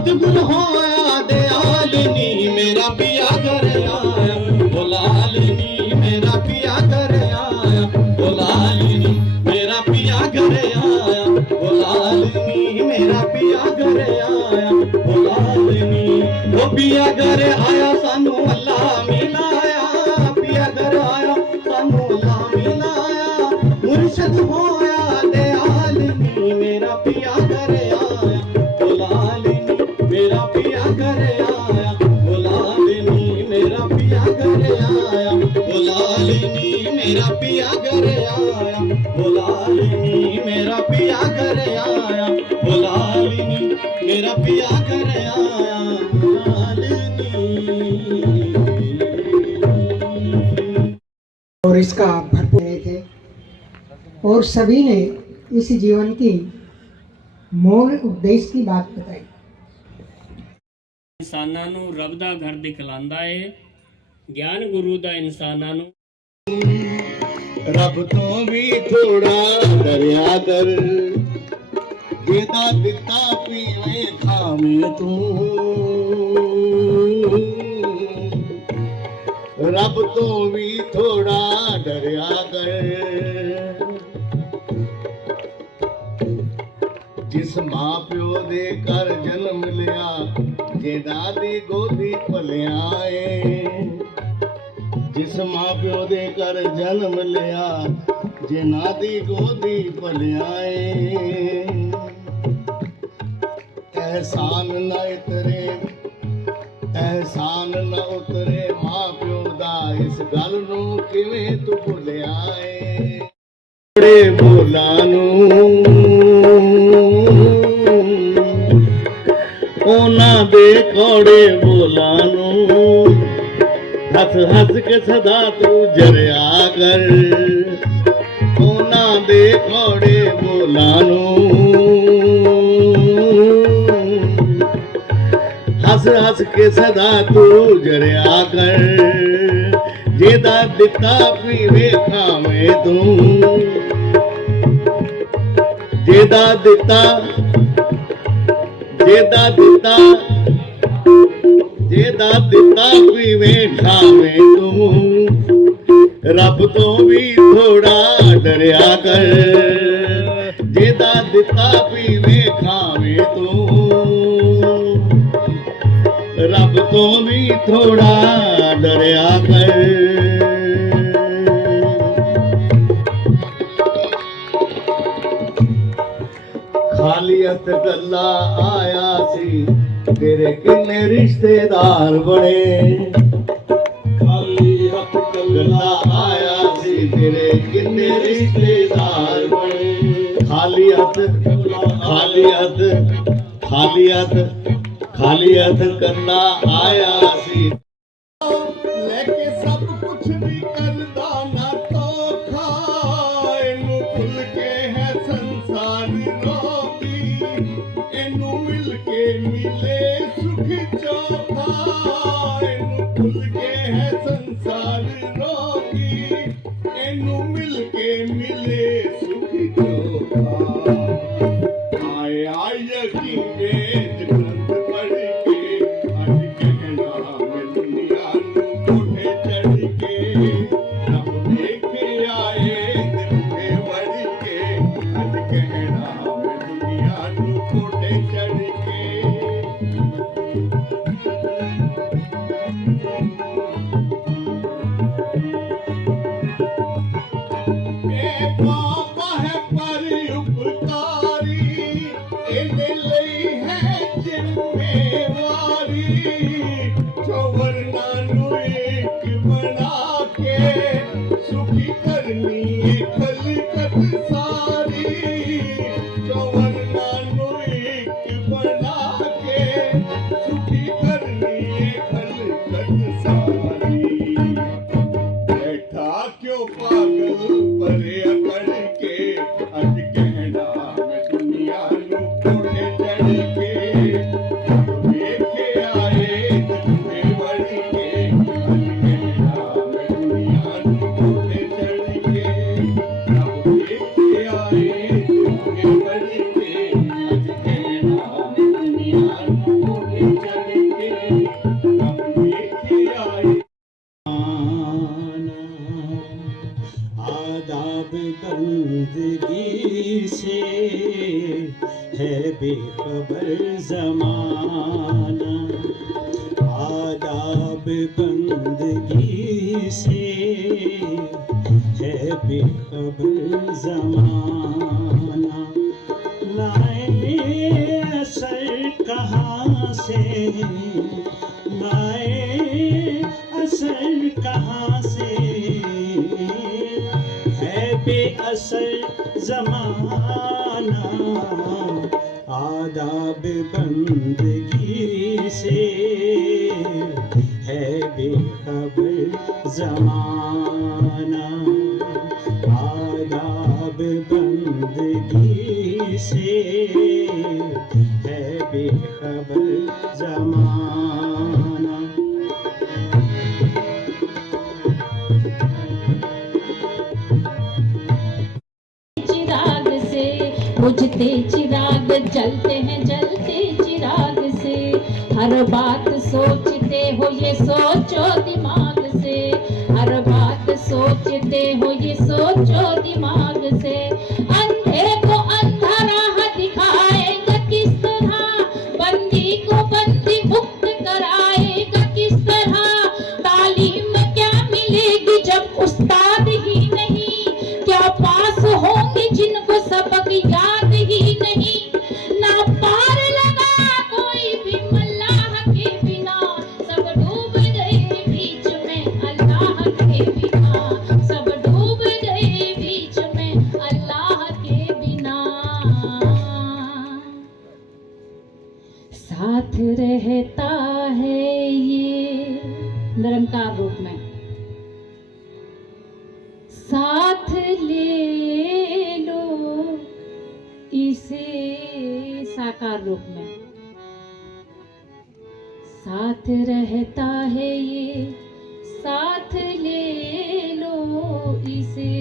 सतगुर होया दयालनी मेरा पिया घर आया ओ लालनी मेरा पिया घर आया ओ लालनी मेरा पिया घर आया ओ लालनी मेरा पिया घर आया ओ लालनी ओ पिया घर आया सानू अल्लाह मिलाया पिया घर आया सानू अल्लाह मिलाया मुर्शद होया दयालनी मेरा पिया घर आया ओ लालनी मेरा पिया घर आया ओ लालनी मेरा पिया घर आया ओ लालनी मेरा पिया घर आया ओ लालनी मेरा पिया घर आया ओ लालनी मेरा पिया घर आया और इसका भरपूर थे और सभी ने इस जीवन की मूल उपदेश की बात बताई। इंसानां नूं रब दा घर दिखलांदा है, ज्ञान गुरु दा इंसानां नूं रब तो भी थोड़ा डरिया कर जेदा दिता पीवे खावे तू रब तो भी थोड़ा डरिया कर जिस मां प्यो दे कर जन्म लिया जेदा दी गोदी पलिया जिस मां प्यो दे कर जन्म लिया जिना दी गोदी पलिया एहसान न इतरे एहसान न उतरे मां प्यो दा इस गल नूं किवें तू भुलिया बड़े बोलां नूं ओना दे कौड़े बोलां नूं हस हस के सदा तू जरिया कर ओना दे कौड़े बोलां नूं हस हस के सदा तू जरिया कर जेदा दिता पीवे खावे तू जेदा दिता जेदा दिता जेदा दिता पीवे खावे तू रब तो भी थोड़ा डरिया कर जेदा दिता पीवे खावे तू रब तो भी थोड़ा डरिया कर खाली हथ गल्ला आया सी तेरे किन्ने रिश्तेदार बने खाली हथ गल्ला आया सी तेरे किन्ने रिश्तेदार बने खाली हथ खाली हथ खाली हथ खाली हथ करना आया सी लेके सब कुछ भी करदा ना धोखा इनू भुल के है संसार रोगी इनू मिल के मिले सुख चौथा इनू भुल के है संसार रोगी इनू मिल के मिले सुख चौथा आए आए यकीन के सुखी करनी खलकत सारी चौवरना एक बना के सुखी करनी खलकत सारी बैठा क्यों पागल परे अकड़ के अज कहना मैं दुनिया नू कोठे है बेखबर ज़माना, आदाब बंदगी से है बेखबर ज़माना। लाए असर कहाँ से, लाए असर कहाँ से, है बेअसर ज़माना, आदाब बंदगी से है बेखबर ज़माना, आदाब बंदगी से है बेखबर ज़माना। चिराग से बुझते चिराग जलते हैं, जलते चिराग से हर बात सोचते हो ये सोचो दिमाग से, हर बात सोचते हो ये सोचो दिमाग से। अंधे को अंधा राह दिखाएगा किस तरह, बंदी को बंदी मुक्त कराएगा किस तरह। तालीम क्या मिलेगी जब उस्ताद ही नहीं, क्या पास होंगे जिनको सबक याद ही नहीं। ना पार लगा कोई भी अल्लाह के बिना, सब डूब गए बीच में अल्लाह के बिना, सब डूब गए बीच में अल्लाह के बिना। साथ रहता है ये निरंकार रूप में, साथ ले लो इसे साकार रूप में। साथ रहता है ये, साथ ले लो इसे,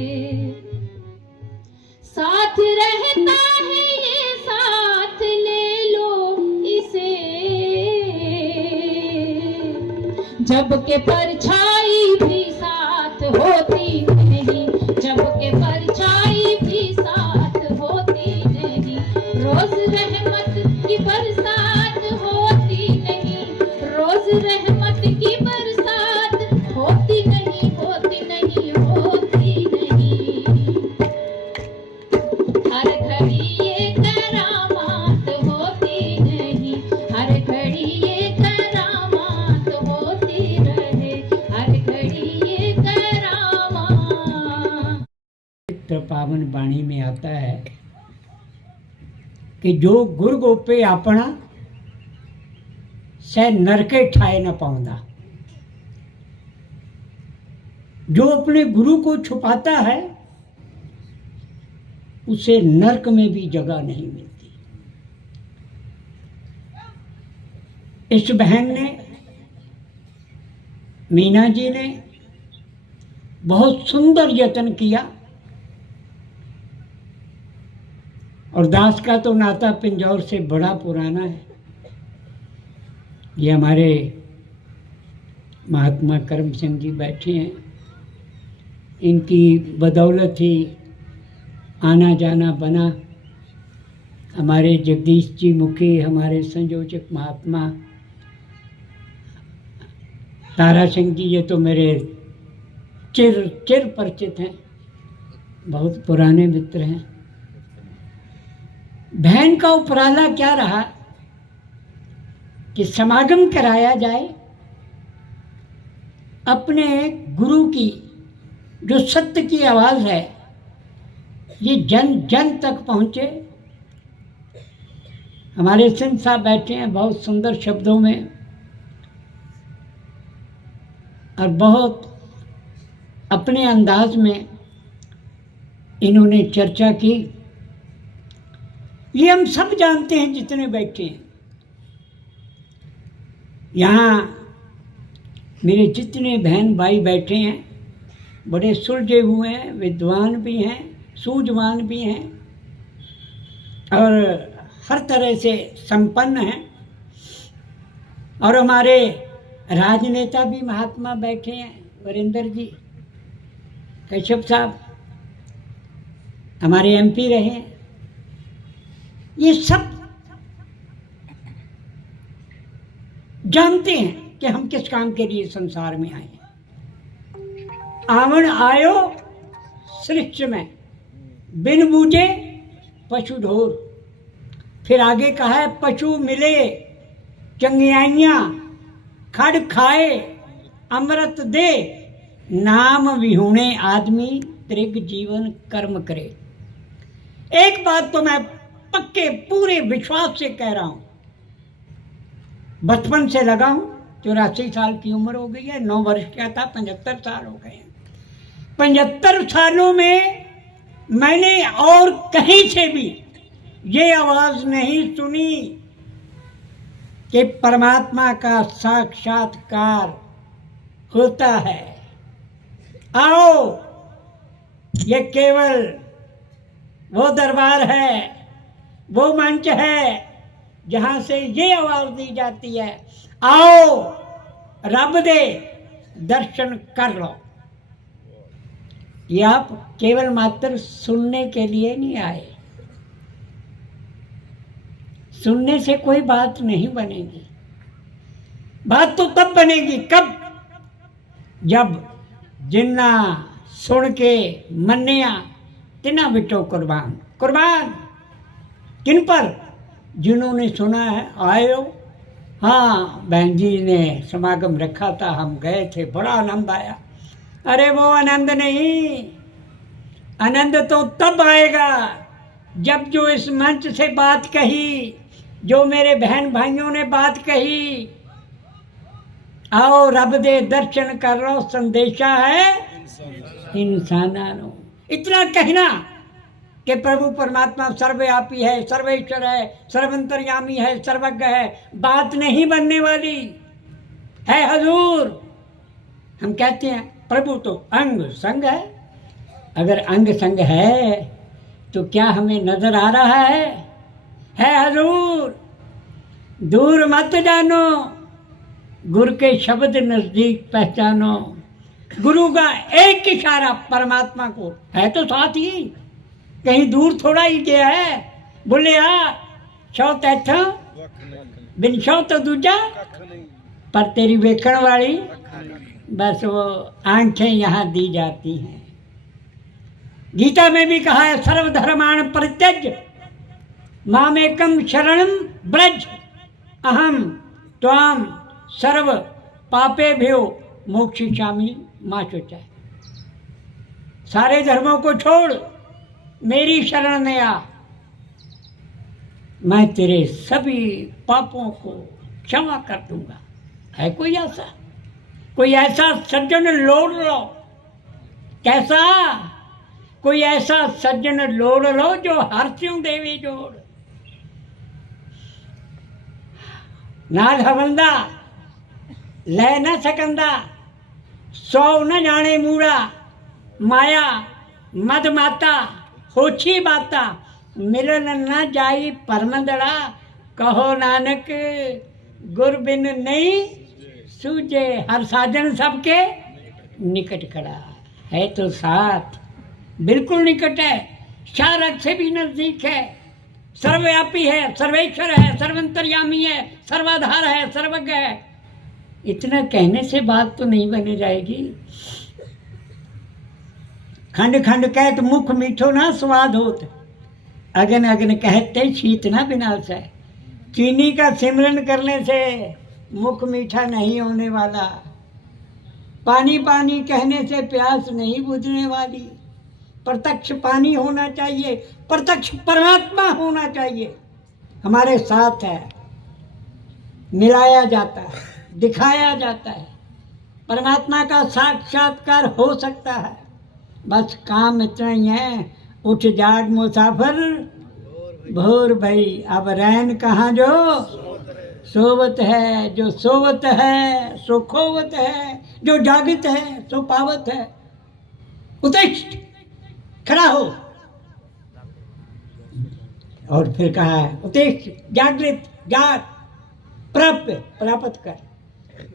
साथ रहता है ये, साथ ले लो इसे। जब के परछाई भी साथ होती नहीं, जब के परछाई भी साथ होती नहीं। रोज रहमत की बरसात होती नहीं, रोज रहमत की बरसात होती नहीं, होती नहीं, होती नहीं। हर घड़ी ये करामात होती नहीं, हर घड़ी ये करामात होती रहे, हर घड़ी ये करामात। पावन बाणी में आता है कि जो गुर गोपे अपना सह नरके ठाए न पाਉਂਦਾ। जो अपने गुरु को छुपाता है उसे नरक में भी जगह नहीं मिलती। इस बहन ने, मीना जी ने बहुत सुंदर यत्न किया, और दास का तो नाता पिंजौर से बड़ा पुराना है। ये हमारे महात्मा करम सिंह जी बैठे हैं, इनकी बदौलत ही आना जाना बना। हमारे जगदीश जी मुखी, हमारे संयोजक महात्मा तारा सिंह जी, ये तो मेरे चिर परिचित हैं, बहुत पुराने मित्र हैं। बहन का उपराला क्या रहा कि समागम कराया जाए, अपने गुरु की जो सत्य की आवाज़ है ये जन जन तक पहुँचे। हमारे सिंह साहब बैठे हैं बहुत सुंदर शब्दों में, और बहुत अपने अंदाज में इन्होंने चर्चा की। ये हम सब जानते हैं जितने बैठे हैं यहाँ, मेरे जितने बहन भाई बैठे हैं बड़े सुलझे हुए हैं, विद्वान भी हैं, सूझवान भी हैं, और हर तरह से संपन्न हैं। और हमारे राजनेता भी महात्मा बैठे हैं, वीरेंद्र जी कश्यप साहब हमारे MP रहे हैं। ये सब जानते हैं कि हम किस काम के लिए संसार में आए हैं। आवण आयो सृष्टि में, बिन बूझे पशु ढोर। फिर आगे कहा है पशु मिले चंगियाइयाँ, खड़ खाए अमृत दे, नाम विहूणे आदमी त्रिग जीवन कर्म करे। एक बात तो मैं पक्के पूरे विश्वास से कह रहा हूं, बचपन से लगा हूं, 84 साल की उम्र हो गई है, 9 वर्ष क्या था, 75 साल हो गए हैं। 75 सालों में मैंने और कहीं से भी ये आवाज नहीं सुनी कि परमात्मा का साक्षात्कार होता है। आओ, ये केवल वो दरबार है, वो मंच है जहां से ये आवाज दी जाती है, आओ रब दे दर्शन कर लो। ये आप केवल मात्र सुनने के लिए नहीं आए। सुनने से कोई बात नहीं बनेगी। बात तो तब बनेगी कब, जब जिन्ना सुन के मन्निया तिना बिटो कुर्बान। कुर्बान किन पर? जिन्होंने सुना है। आए हो? हाँ, बहन जी ने समागम रखा था, हम गए थे, बड़ा आनंद आया। अरे वो आनंद नहीं, आनंद तो तब आएगा जब जो इस मंच से बात कही, जो मेरे बहन भाइयों ने बात कही, आओ रब दे दर्शन कर लो, संदेशा है इंसानानो। इतना कहना कि प्रभु परमात्मा सर्वव्यापी है, सर्वेश्वर है, सर्वंतर्यामी है, सर्वज्ञ है, बात नहीं बनने वाली है हजूर। हम कहते हैं प्रभु तो अंग संग है। अगर अंग संग है तो क्या हमें नजर आ रहा है हजूर। दूर मत जानो, गुरु के शब्द नजदीक पहचानो। गुरु का एक इशारा परमात्मा को है तो साथ ही, कहीं दूर थोड़ा ही गया है। बोले छौ तैथा बिन छौ तो दूजा, पर तेरी वेखण वाली बस वो आंखें यहाँ दी जाती हैं। गीता में भी कहा है सर्वधर्माण परित्यज्य मामेकम शरणम ब्रज अहम त्वाम सर्व पापेभ्यो मोक्षयिष्यामि मा शुचः। सारे धर्मों को छोड़ मेरी शरण में आ, मैं तेरे सभी पापों को क्षमा कर दूंगा। है कोई ऐसा? कोई ऐसा सज्जन लोड़ लो। कैसा? कोई ऐसा सज्जन लोड़ लो जो हर्ष्यों देवी जोड़। नाल हवंदा ले न सकंदा, सौ न जाने मूड़ा, माया मद माता होछी बाता, मिलन न जाई परमदड़ा, कहो नानक गुर बिन नहीं सूझे। हर साजन सबके निकट खड़ा है, तो साथ बिल्कुल निकट है, शारक से भी नजदीक है, सर्वव्यापी है, सर्वेश्वर है, सर्वंतर्यामी है, सर्वाधार है, सर्वज्ञ है। इतना कहने से बात तो नहीं बने जाएगी। खंड खंड कहत मुख मीठो ना स्वाद होत, अगन अगन कहते शीत ना विनाश है। चीनी का सिमरन करने से मुख मीठा नहीं होने वाला, पानी पानी कहने से प्यास नहीं बुझने वाली। प्रत्यक्ष पानी होना चाहिए, प्रत्यक्ष परमात्मा होना चाहिए, हमारे साथ है, मिलाया जाता है, दिखाया जाता है। परमात्मा का साक्षात्कार हो सकता है। बस काम इतना ही है, उठ जाग मुसाफिर भोर भई, अब रैन कहाँ जो सोवत है। जो सोवत है सो खोवत है, जो जागत है सो पावत है। उत्तिष्ठ, खड़ा हो। और फिर कहा है उत्तिष्ठ, जागृत, जाग, प्राप्त कर।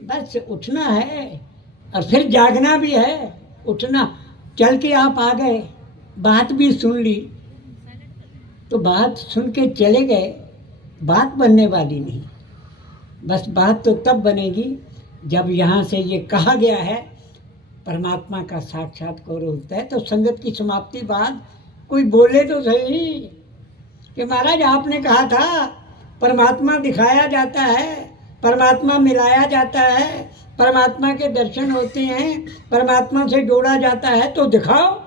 बस उठना है और फिर जागना भी है। उठना, चल के आप आ गए, बात भी सुन ली, तो बात सुन के चले गए, बात बनने वाली नहीं। बस बात तो तब बनेगी जब यहाँ से ये कहा गया है परमात्मा का साक्षात्कार होता है। तो संगत की समाप्ति बाद कोई बोले तो सही कि महाराज आपने कहा था परमात्मा दिखाया जाता है, परमात्मा मिलाया जाता है, परमात्मा के दर्शन होते हैं, परमात्मा से जोड़ा जाता है, तो दिखाओ।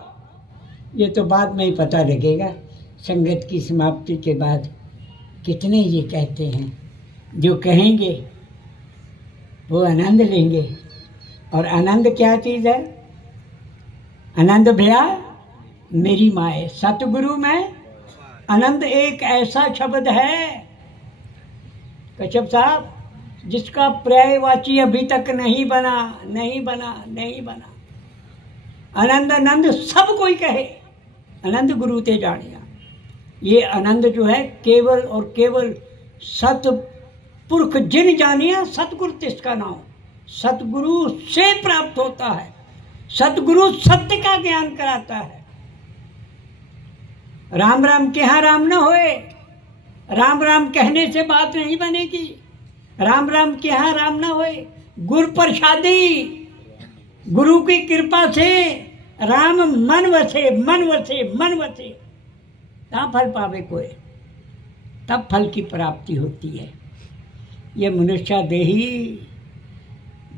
ये तो बाद में ही पता लगेगा, संगत की समाप्ति के बाद। कितने ये कहते हैं, जो कहेंगे वो आनंद लेंगे। और आनंद क्या चीज़ है? आनंद भैया मेरी माए, सतगुरु में आनंद एक ऐसा शब्द है कश्यप साहब जिसका पर्यायवाची अभी तक नहीं बना। आनंद आनंद सब कोई कहे, आनंद गुरु ते जानिया। ये आनंद जो है केवल और केवल सतपुरख जिन जानिया सतगुरु तिसका नाम। सतगुरु से प्राप्त होता है। सतगुरु सत्य का ज्ञान कराता है। राम राम के यहाँ राम न होए, राम राम कहने से बात नहीं बनेगी। राम राम के यहाँ राम न होए, गुरु प्रसादी, गुरु की कृपा से राम मन वसे, मन वसे, मन वसे, तब फल पावे कोई, तब फल की प्राप्ति होती है। ये मनुष्य देही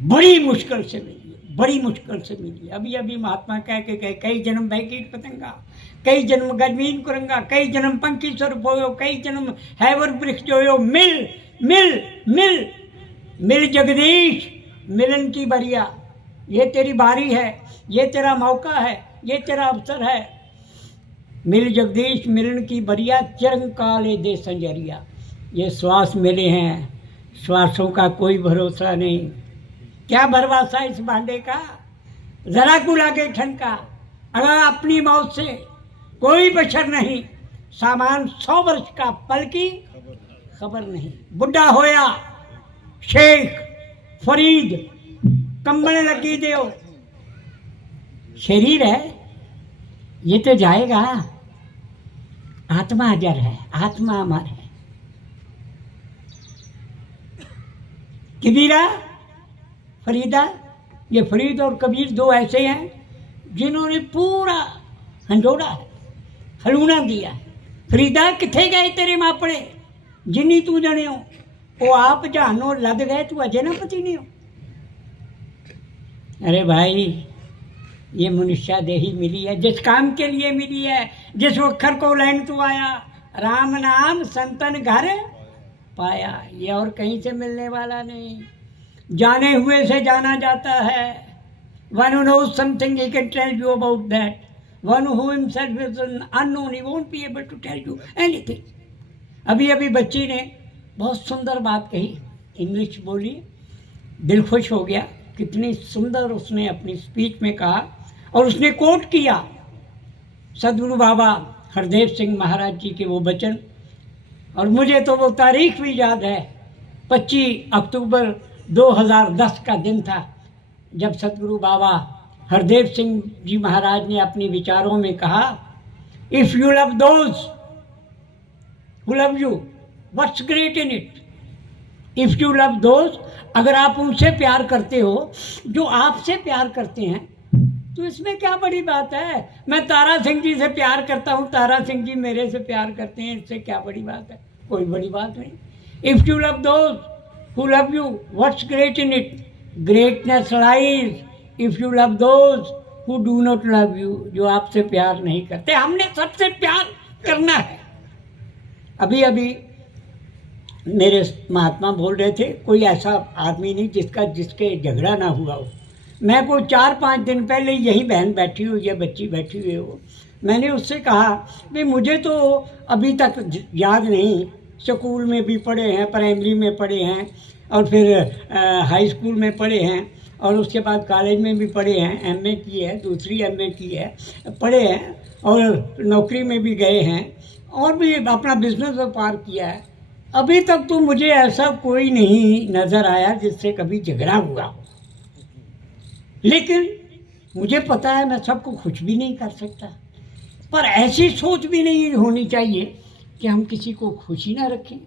बड़ी मुश्किल से मिली, बड़ी मुश्किल से मिली। अभी अभी महात्मा कह के गए, कई जन्म भय कीट पतंगा, कई जन्म गजमीन कुरंगा, कई जन्म पंखी स्वरूप होयो, कई जन्म हैवर वृक्ष जोयो। मिल मिल मिल मिल जगदीश, मिलन की बरिया। ये तेरी बारी है, ये तेरा मौका है, ये तेरा अवसर है। मिल जगदीश मिलन की बरिया, चिरंकाले दे संजरिया। ये श्वास मिले हैं, श्वासों का कोई भरोसा नहीं। क्या भरवासा इस भांडे का, जरा को लागे ठनका। अगर अपनी मौत से कोई बशर नहीं, सामान 100 वर्ष का, पल की खबर नहीं। बुढ़ा होया शेख फरीद, कंबल लगी देओ। शरीर है ये तो जाएगा, आत्मा अजर है, आत्मा अमर है। कबीरा फरीदा, ये फरीद और कबीर दो ऐसे हैं जिन्होंने पूरा हंजोड़ा है, हलूना दिया है। फरीदा किथे गए तेरे मापड़े, जिन्नी तू जने हो, वो आप जानो लद गए, तू अजय ना पति नहीं हो। अरे भाई, ये मनुष्य देही मिली है, जिस काम के लिए मिली है, जिस अक्षर को लैन तू आया, राम नाम संतन घर पाया। ये और कहीं से मिलने वाला नहीं। जाने हुए से जाना जाता है। One who knows something, he can tell you about that. One who himself is unknown, he won't be able to tell you anything. अभी अभी बच्ची ने बहुत सुंदर बात कही, इंग्लिश बोली, दिल खुश हो गया। कितनी सुंदर उसने अपनी स्पीच में कहा, और उसने कोट किया सदगुरु बाबा हरदेव सिंह महाराज जी के वो वचन। और मुझे तो वो तारीख भी याद है, 25 अक्टूबर 2010 का दिन था, जब सदगुरु बाबा हरदेव सिंह जी महाराज ने अपने विचारों में कहा, if you love those who love you, what's great in it? If you love those, अगर आप उनसे प्यार करते हो जो आपसे प्यार करते हैं, तो इसमें क्या बड़ी बात है? मैं तारा सिंह जी से प्यार करता हूँ, तारा सिंह जी मेरे से प्यार करते हैं, इससे क्या बड़ी बात है? कोई बड़ी बात नहीं। If you love those who love you, what's great in it? Greatness lies if you love those who do not love you, जो आपसे प्यार नहीं करते। हमने सबसे प्यार करना है। अभी अभी मेरे महात्मा बोल रहे थे, कोई ऐसा आदमी नहीं जिसके झगड़ा ना हुआ हो। मैं को 4-5 दिन पहले यही बहन बैठी हुई है, बच्ची बैठी हुई हो, मैंने उससे कहा भाई मुझे तो अभी तक याद नहीं, स्कूल में भी पढ़े हैं, प्राइमरी में पढ़े हैं, और फिर हाई स्कूल में पढ़े हैं, और उसके बाद कॉलेज में भी पढ़े हैं, एमए की है, दूसरी एमए की है, पढ़े हैं, और नौकरी में भी गए हैं, और भी अपना बिजनेस व्यापार किया है। अभी तक तो मुझे ऐसा कोई नहीं नज़र आया जिससे कभी झगड़ा हुआ। लेकिन मुझे पता है मैं सबको खुश भी नहीं कर सकता, पर ऐसी सोच भी नहीं होनी चाहिए कि हम किसी को खुशी ना रखें।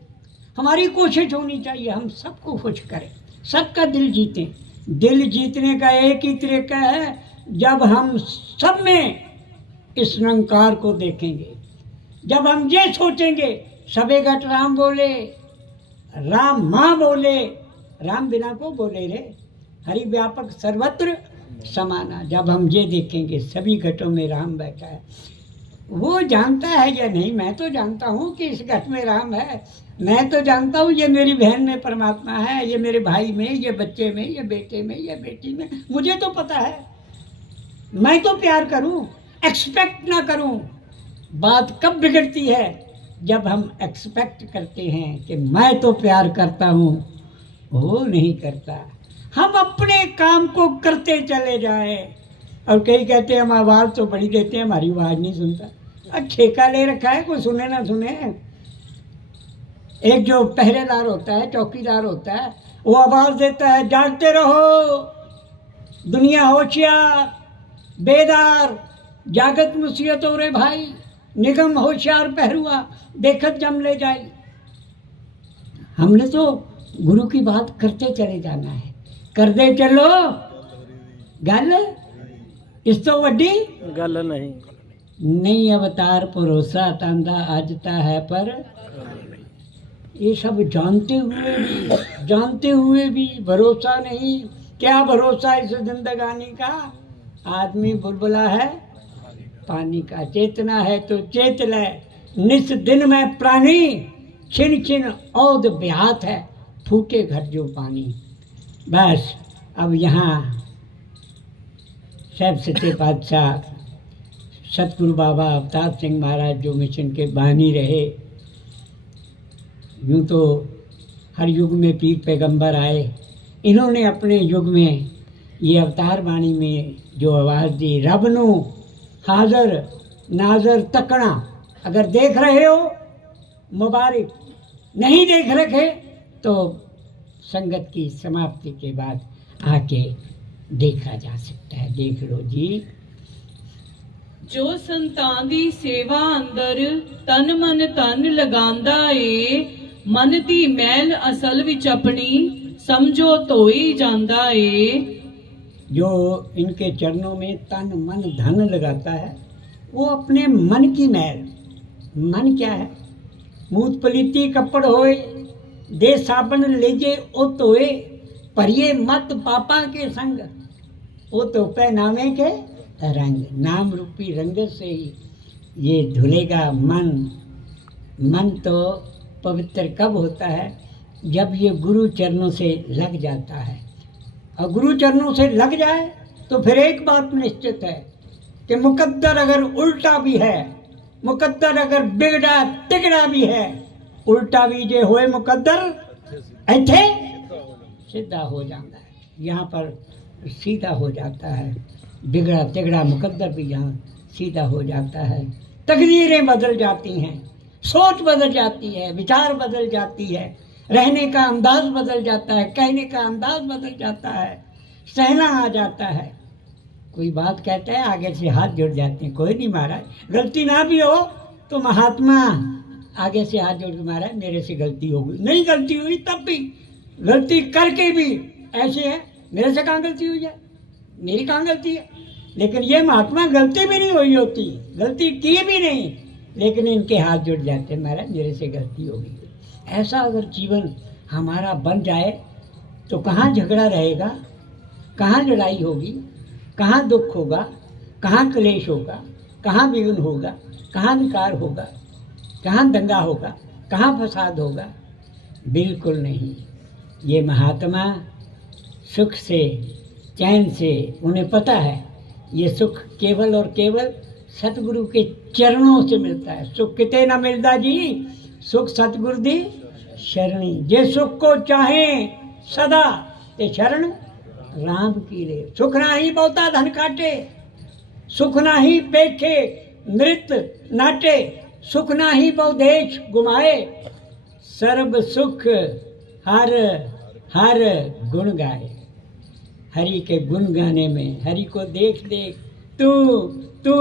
हमारी कोशिश होनी चाहिए हम सबको खुश करें, सबका दिल जीतें। दिल जीतने का एक ही तरीका है, जब हम सब में इस निरंकार को देखेंगे, जब हम ये सोचेंगे सबे घट राम बोले, राम माँ बोले, राम बिना को बोले रे, हरि व्यापक सर्वत्र समाना। जब हम ये देखेंगे सभी घटों में राम बैठा है, वो जानता है या नहीं, मैं तो जानता हूँ कि इस घट में राम है, मैं तो जानता हूँ ये मेरी बहन में परमात्मा है, ये मेरे भाई में, ये बच्चे में, ये बेटे में, ये बेटी में, मुझे तो पता है। मैं तो प्यार करूँ, एक्सपेक्ट ना करूँ। बात कब बिगड़ती है? जब हम एक्सपेक्ट करते हैं कि मैं तो प्यार करता हूँ, वो नहीं करता। हम अपने काम को करते चले जाएं। और कई कहते हैं हम आवाज़ तो बड़ी देते हैं, हमारी आवाज़ नहीं सुनता। अब ठेका ले रखा है, कोई सुने ना सुने। एक जो पहरेदार होता है, चौकीदार होता है, वो आवाज़ देता है जागते रहो, दुनिया होशियार, बेदार, जागत मुसीबत हो रे भाई, निगम होशियार पहरुआ, देखत जम ले जाए। हमने तो गुरु की बात करते चले जाना है, कर दे चलो गल, इस तो वड्डी गल नहीं। अवतार भरोसा तांदा अजता है, पर ये सब जानते हुए भी भरोसा नहीं। क्या भरोसा इस जिंदगानी का? आदमी बुलबुला है पानी का, चेतना है तो चेत ले, निस दिन में प्राणी, छिन छिन औद ब्याहत है, फूटे घट जो पानी। बस अब यहाँ साहब सच्चे पातशाह सतगुरु बाबा अवतार सिंह महाराज जो मिशन के बानी रहे, यूँ तो हर युग में पीर पैगंबर आए, इन्होंने अपने युग में ये अवतार बाणी में जो आवाज़ दी, रब नू हाज़र नाज़र तकना। अगर देख रहे हो मुबारक, नहीं देख रखे तो संगत की समाप्ति के बाद आके देखा जा सकता है। देख लो जी। जो संतान दी सेवा अंदर तन मन तन लगांदा ए, मन दी मैल असल विच अपनी समझो धोई जांदा ए। जो इनके चरणों में तन मन धन लगाता है, वो अपने मन की मैल, मन क्या है? मूत पलीती कपड़ होए, दे साबन लेजे ओ तोए, परिये मत पापा के संग, वो तो पहनावे के रंग। नाम रूपी रंग से ही ये धुलेगा मन। मन तो पवित्र कब होता है? जब ये गुरु चरणों से लग जाता है। और गुरु चरणों से लग जाए तो फिर एक बात निश्चित है कि मुकद्दर अगर उल्टा भी है, मुकद्दर अगर बिगड़ा तिगड़ा भी है, उल्टा भी जे होए मुकद्दर ऐथे सीधा हो जाता है। यहाँ पर सीधा हो जाता है, बिगड़ा तिगड़ा मुकद्दर भी यहाँ सीधा हो जाता है। तकदीरें बदल जाती हैं, सोच बदल जाती है, विचार बदल जाती है, रहने का अंदाज बदल जाता है, कहने का अंदाज बदल जाता है, सहना आ जाता है। कोई बात कहता है आगे से हाथ जुड़ जाते हैं, कोई नहीं महाराज, गलती ना भी हो तो महात्मा आगे से हाथ जोड़ के महाराज मेरे से गलती हो गई, नहीं गलती हुई तब भी, गलती करके भी ऐसे है मेरे से कहाँ गलती हुई है, मेरी कहाँ गलती है। लेकिन ये महात्मा गलती भी नहीं हुई होती, गलती की भी नहीं, लेकिन इनके हाथ जुड़ जाते हैं महाराज मेरे से गलती हो गई। ऐसा अगर जीवन हमारा बन जाए तो कहाँ झगड़ा रहेगा, कहाँ लड़ाई होगी, कहाँ दुख होगा, कहाँ क्लेश होगा, कहाँ विघ्न होगा, कहाँ विकार होगा, कहाँ दंगा होगा, कहाँ फसाद होगा? बिल्कुल नहीं। ये महात्मा सुख से चैन से, उन्हें पता है ये सुख केवल और केवल सतगुरु के चरणों से मिलता है। सुख किते ना मिलता जी, सुख सतगुरु दी शरणी। जे सुख को चाहे सदा ते शरण राम की ले। सुख ना ही बहुता धन काटे, सुख ना ही पेखे नृत्य नाटे, सुख ना ही बहुदेश घुमाए, सर्व सुख हर हर गुण गाए। हरि के गुण गाने में, हरि को देख देख तू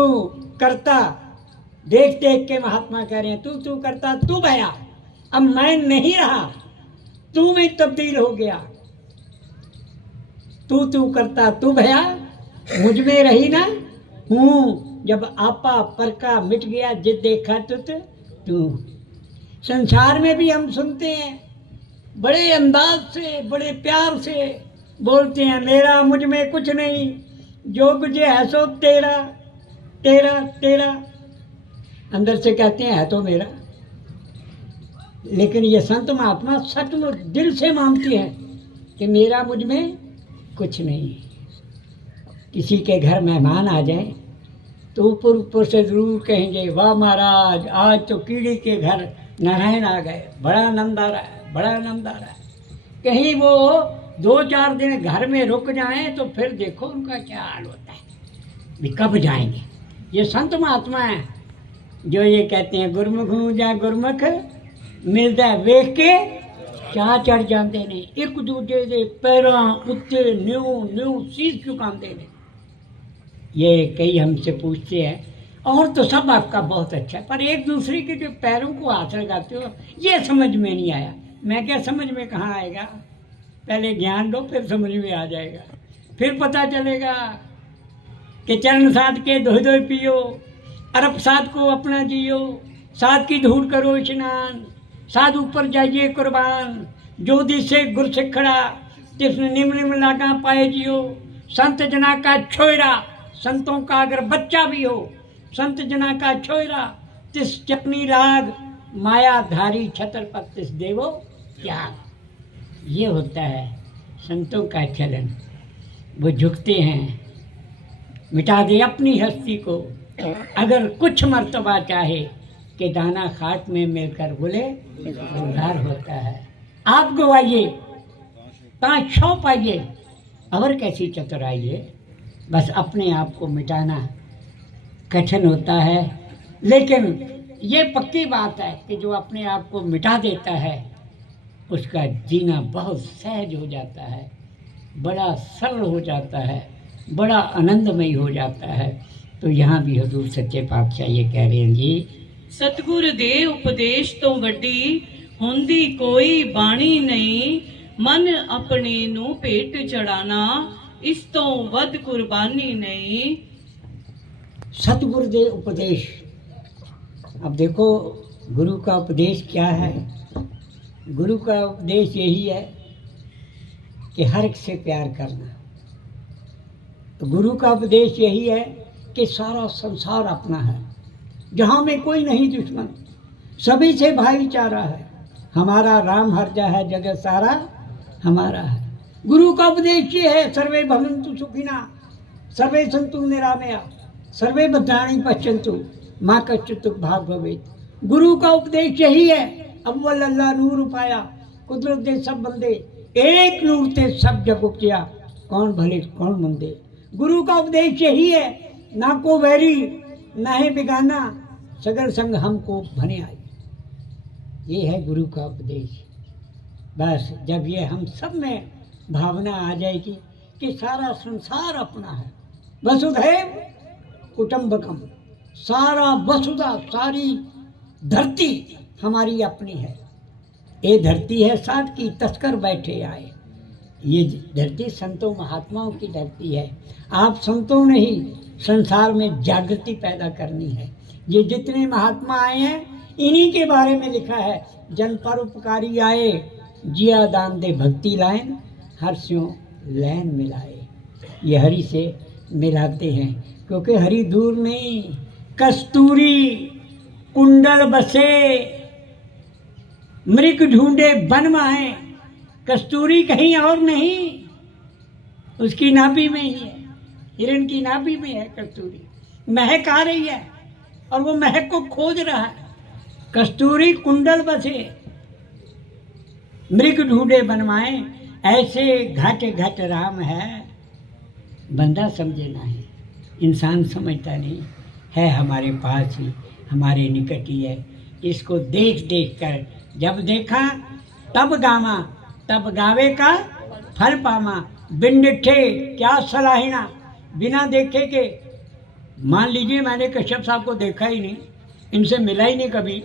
करता, देख देख के महात्मा कह रहे हैं तू करता तू भया, अब मैं नहीं रहा, तू में तब्दील हो गया। तू करता तू भया, मुझ में रही ना हूँ। जब आपा परका मिट गया, जिद देखा तू। संसार में भी हम सुनते हैं, बड़े अंदाज से, बड़े प्यार से बोलते हैं, मेरा मुझ में कुछ नहीं, जो कुछ है सो तेरा तेरा तेरा। अंदर से कहते हैं है तो मेरा। लेकिन ये संत महात्मा सचमुच दिल से मानती है कि मेरा मुझ में कुछ नहीं। किसी के घर मेहमान आ जाए तो ऊपर ऊपर से जरूर कहेंगे, वाह महाराज, आज तो कीड़ी के घर नारायण आ गए, बड़ा आनंद आ रहा है, बड़ा आनंद आ रहा है। कहीं वो 2-4 दिन घर में रुक जाएं तो फिर देखो उनका क्या हाल होता है, भी कब जाएंगे। ये संत महात्मा हैं जो ये कहते हैं, गुरमुख हूँ जा गुरमुख मिलता वेख के क्या चढ़ जाते ने, एक दूजे के पैरों उत्ते न्यू शीश झुकाते ने। ये कई हमसे पूछते हैं, और तो सब आपका बहुत अच्छा है, पर एक दूसरे के जो पैरों को हाथ लगाते हो ये समझ में नहीं आया। मैं क्या समझ में कहाँ आएगा, पहले ज्ञान लो फिर समझ में आ जाएगा। फिर पता चलेगा कि चरण साध के धोए पियो, अरब साध को अपना जियो, साध की धूड़ करो स्नान, साध ऊपर जाइए कुर्बान, जो दिसे गुर से खड़ा, जिसने निम्न लागा पाए जियो। संत जना का छोयरा, संतों का अगर बच्चा भी हो, संत जना का छोयरा, तिस चपनी लाग, माया धारी छतर पर तिस देवो त्याग। ये होता है संतों का चलन। वो झुकते हैं, मिटा दे अपनी हस्ती को, अगर कुछ मर्तबा चाहे कि दाना खाट में मिलकर बोले उद्धार होता है। आप गवाइए पाँच छो पाइए, और कैसी चतुराई है। बस अपने आप को मिटाना कठिन होता है, लेकिन ये पक्की बात है कि जो अपने आप को मिटा देता है उसका जीना बहुत सहज हो जाता है, बड़ा सरल हो जाता है, बड़ा आनंदमय हो जाता है। तो यहाँ भी हुजूर सच्चे पातशाह ये कह रहे हैं जी, सतगुर दे उपदेश तो वड्डी हुंदी कोई बाणी नहीं, मन अपने नू पेट चढ़ाना इस तो वध कुर्बानी नहीं। सतगुरु दे उपदेश। अब देखो गुरु का उपदेश क्या है। गुरु का उपदेश यही है कि हर एक से प्यार करना। तो गुरु का उपदेश यही है कि सारा संसार अपना है, जहाँ में कोई नहीं दुश्मन, सभी से भाईचारा है। हमारा राम हर्जा है, जगत सारा हमारा है। गुरु का उपदेश ये है, सर्वे भवन्तु सुखिना, सर्वे सन्तु निरामया, सर्वे भद्राणि पश्यन्तु, माँ कश्चित् भाग भवेत्। गुरु का उपदेश यही है, अव्वल अल्लाह नूर पाया, कुदरत दे सब बंदे, एक नूर ते सब जग उपजिया, कौन भले कौन मंदे। गुरु का उपदेश यही है, ना को वैरी ना है बेगाना, सगर संग हमको भने आई। ये है गुरु का उपदेश। बस जब ये हम सब में भावना आ जाएगी कि सारा संसार अपना है, वसुधैव कुटुंबकम, सारा वसुधा, सारी धरती हमारी अपनी है। ये धरती है साथ की तस्कर बैठे आए। ये धरती संतों महात्माओं की धरती है। आप संतों ने ही संसार में जागृति पैदा करनी है। ये जितने महात्मा आए हैं इन्हीं के बारे में लिखा है, जन पर उपकारी आए, जिया दान दे भक्ति लाइन, हर्ष्यों लैन मिलाए। ये हरि से मिलाते हैं, क्योंकि हरि दूर नहीं, कस्तूरी कुंडल बसे, मृग ढूंढे वन माहे। कस्तूरी कहीं और नहीं, उसकी नाभि में ही है, हिरण की नाभि में है कस्तूरी। महक आ रही है और वो महक को खोज रहा है। कस्तूरी कुंडल बसे, मृग ढूंढे बनवाए, ऐसे घट घट राम है, बंदा समझे नहीं, इंसान समझता नहीं है, हमारे पास ही, हमारे निकट ही है। इसको देख देख कर जब देखा तब गावा, तब गावे का फल पावा। बिन डिठे क्या सलाहिना, बिना देखे के, मान लीजिए मैंने कश्यप साहब को देखा ही नहीं, इनसे मिला ही नहीं कभी,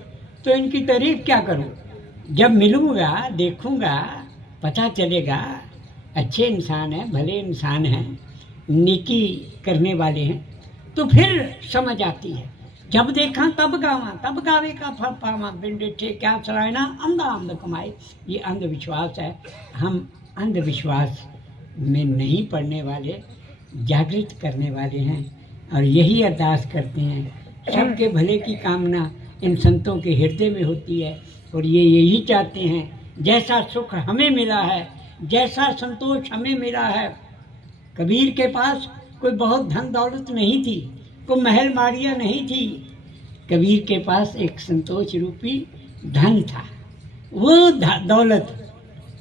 तो इनकी तारीफ क्या करूं। जब मिलूँगा देखूँगा पता चलेगा अच्छे इंसान हैं, भले इंसान हैं, नेकी करने वाले हैं, तो फिर समझ आती है। जब देखा तब गावा, तब गावे का फल पावा, बिन डिठे क्या सराहना, अंधा अंध कमाए। ये अंधविश्वास है। हम अंधविश्वास में नहीं पड़ने वाले, जागृत करने वाले हैं और यही अरदास करते हैं। सबके भले की कामना इन संतों के हृदय में होती है और ये यही चाहते हैं, जैसा सुख हमें मिला है, जैसा संतोष हमें मिला है। कबीर के पास कोई बहुत धन दौलत नहीं थी, कोई महल माड़ियाँ नहीं थी। कबीर के पास एक संतोष रूपी धन था। वो दौलत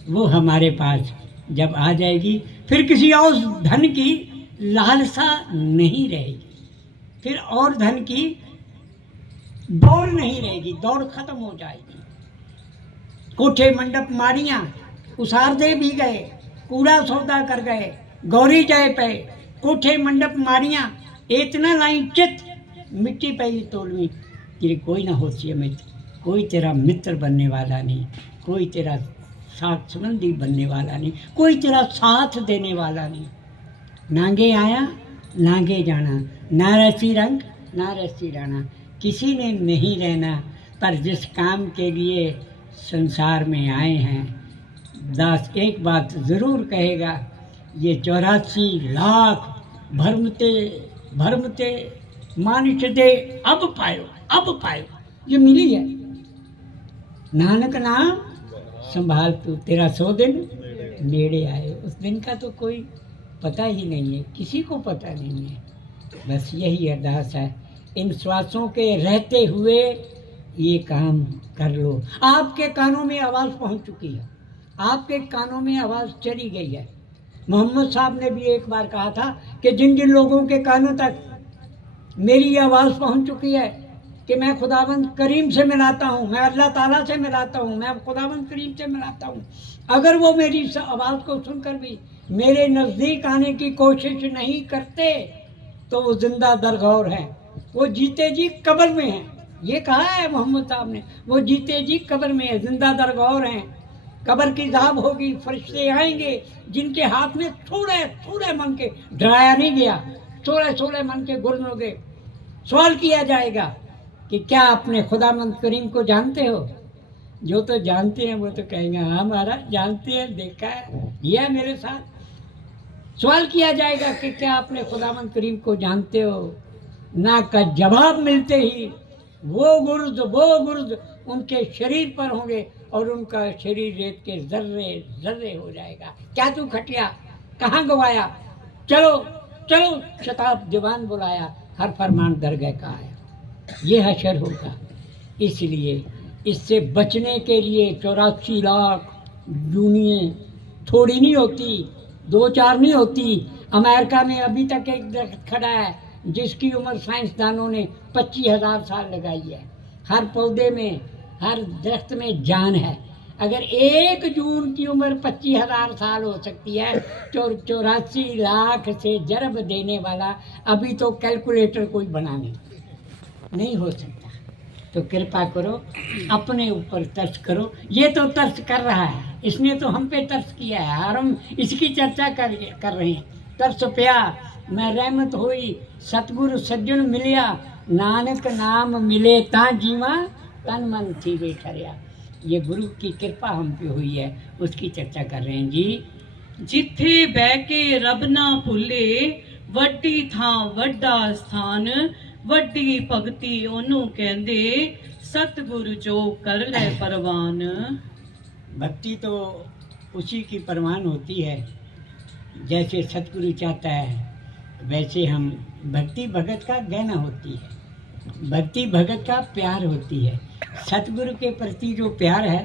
वो हमारे पास जब आ जाएगी, फिर किसी और धन की लालसा नहीं रहेगी, फिर और धन की दौड़ नहीं रहेगी, दौड़ खत्म हो जाएगी। कोठे मंडप माड़ियाँ उसार दे भी गए, कूड़ा सौदा कर गए, गौरी जाए पे कोठे मंडप मारियाँ इतना लाई चित मिट्टी पे ही तोड़वी कि कोई ना हो मित्र, कोई तेरा मित्र बनने वाला नहीं, कोई तेरा साथ संबंधी बनने वाला नहीं, कोई तेरा साथ देने वाला नहीं। नांगे आया नांगे जाना, ना रसी रंग ना रसी राना। किसी ने नहीं रहना, पर जिस काम के लिए संसार में आए हैं, दास एक बात ज़रूर कहेगा, ये 84 लाख भरमते मानिश दे अब पायो ये मिली है। नानक नाम संभाल तू, तेरा 100 दिन नेड़े आए। उस दिन का तो कोई पता ही नहीं है, किसी को पता नहीं है। बस यही अरदास है, इन श्वासों के रहते हुए ये काम कर लो। आपके कानों में आवाज़ पहुंच चुकी है, आपके कानों में आवाज़ चली गई है। मोहम्मद साहब ने भी एक बार कहा था कि जिन जिन लोगों के कानों तक मेरी आवाज़ पहुंच चुकी है कि मैं खुदावंद करीम से मिलाता हूँ, मैं अल्लाह ताला से मिलाता हूँ, मैं खुदावंद करीम से मिलाता हूँ, अगर वो मेरी आवाज़ को सुनकर भी मेरे नज़दीक आने की कोशिश नहीं करते तो वो जिंदा दरगौर हैं, वो जीते जी कब्र में हैं। ये कहा है मोहम्मद साहब ने, वो जीते जी कब्र में है, जिंदा दरगौर हैं। कब्र की जाब होगी, फरिश्ते आएंगे जिनके हाथ में थोड़े थोड़े मन के, डराया नहीं गया, थोड़े थोड़े मन के गुर्न हो गए। सवाल किया जाएगा कि क्या आपने खुदावंद करीम को जानते हो? जो तो जानते हैं वो तो कहेंगे हाँ महाराज जानते हैं, देखा है, ये है मेरे साथ। सवाल किया जाएगा कि क्या आपने खुदावंद करीम को जानते हो? ना का जवाब मिलते ही वो गुर्द उनके शरीर पर होंगे और उनका शरीर रेत के जर्रे जर्रे हो जाएगा। क्या तू खटिया, कहाँ गवाया, चलो चलो शताब दीवान बुलाया, हर फरमान दरगाह का आया। ये हशर होगा। इसलिए इससे बचने के लिए 84 लाख जूनियाँ थोड़ी नहीं होती, 2-4 नहीं होती। अमेरिका में अभी तक एक दरख्त खड़ा है जिसकी उम्र साइंसदानों ने 25,000 साल लगाई है। हर पौधे में, हर दरख्त में जान है। अगर 1 जून की उम्र 25,000 साल हो सकती है तो 84 लाख से जरब देने वाला अभी तो कैलकुलेटर कोई बनाने नहीं हो सकता। तो कृपा करो, अपने ऊपर तर्स करो। ये तो तर्स कर रहा है, इसने तो हम पे तर्स किया है और हम इसकी चर्चा कर रहे हैं। तरस पिया मैं रहमत होई, सतगुरु सज्जन मिलिया, नानक नाम मिले ता जीवा, तन मन थी वे ठहरिया। ये गुरु की कृपा हम पे हुई है, उसकी चर्चा कर रहे हैं जी। जिथे बह के रब ना भुले, वड्डी थां वड्डा स्थान, वड्डी भगती ओनू कहंदे, सतगुरु जो कर ले परवान। भक्ति तो उसी की परवान होती है, जैसे सतगुरु चाहता है वैसे हम। भक्ति भगत का गहना होती है, भक्ति भगत का प्यार होती है। सतगुरु के प्रति जो प्यार है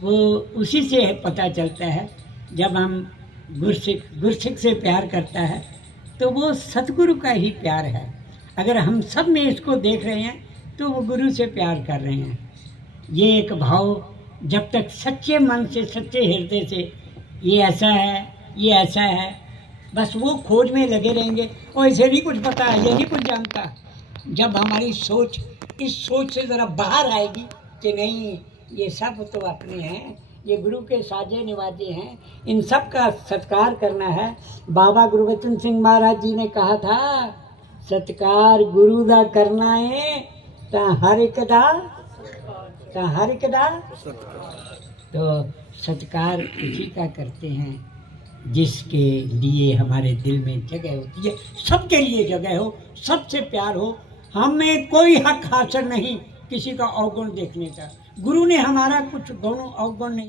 वो उसी से पता चलता है। जब हम गुरसिख से प्यार करता है तो वो सतगुरु का ही प्यार है। अगर हम सब में इसको देख रहे हैं तो वो गुरु से प्यार कर रहे हैं। ये एक भाव जब तक सच्चे मन से, सच्चे हृदय से ये ऐसा है, ये ऐसा है, बस वो खोज में लगे रहेंगे और इसे नहीं कुछ पता है, ये नहीं कुछ जानता। जब हमारी सोच इस सोच से ज़रा बाहर आएगी कि नहीं ये सब तो अपने हैं, ये गुरु के साजे निवाजे हैं, इन सब का सत्कार करना है। बाबा गुरबचन सिंह महाराज जी ने कहा था, सत्कार गुरु दा करना है ता हर एक दा तो सत्कार उसी का करते हैं जिसके लिए हमारे दिल में जगह होती है। सबके लिए जगह हो, सबसे प्यार हो। हमें कोई हक हासिल नहीं किसी का अवगुण देखने का। गुरु ने हमारा कुछ गुण अवगुण नहीं